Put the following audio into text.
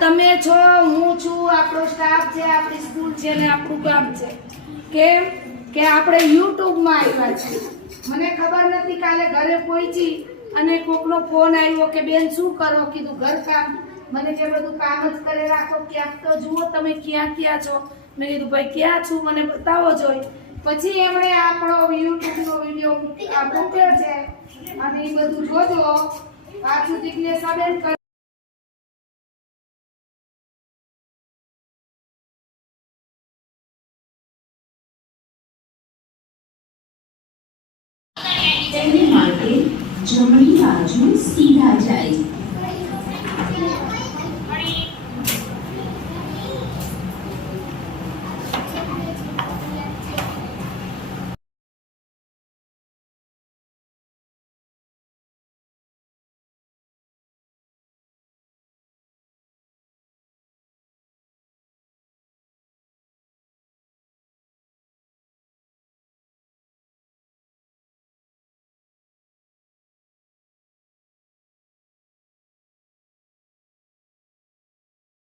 તમે છો, હું છું, આપણો સ્ટાફ છે, આપણી સ્કૂલ છે ને આપણું કામ છે. કેમ કે આપણે યુટ્યુબમાં આવ્યા છીએ. મને ખબર નથી, કાલે ઘરે પહોંચી અને કોકનો ફોન આવ્યો કે બેન શું કરો? કીધું ઘરકામ. મને કે બધું કામ જ કરે રાખો, ક્યાંક તો જુઓ તમે ક્યાં ક્યાં છો. મેં કીધું ભાઈ ક્યાં છું, મને બતાવો જોઈ. પછી એમણે આપણો યુટ્યુબનો વિડીયો મૂક્યો છે અને એ બધું જોજો. પાછું જિજ્ઞાસાબેન તેને માટે જમણી બાજુ સીધા જાય.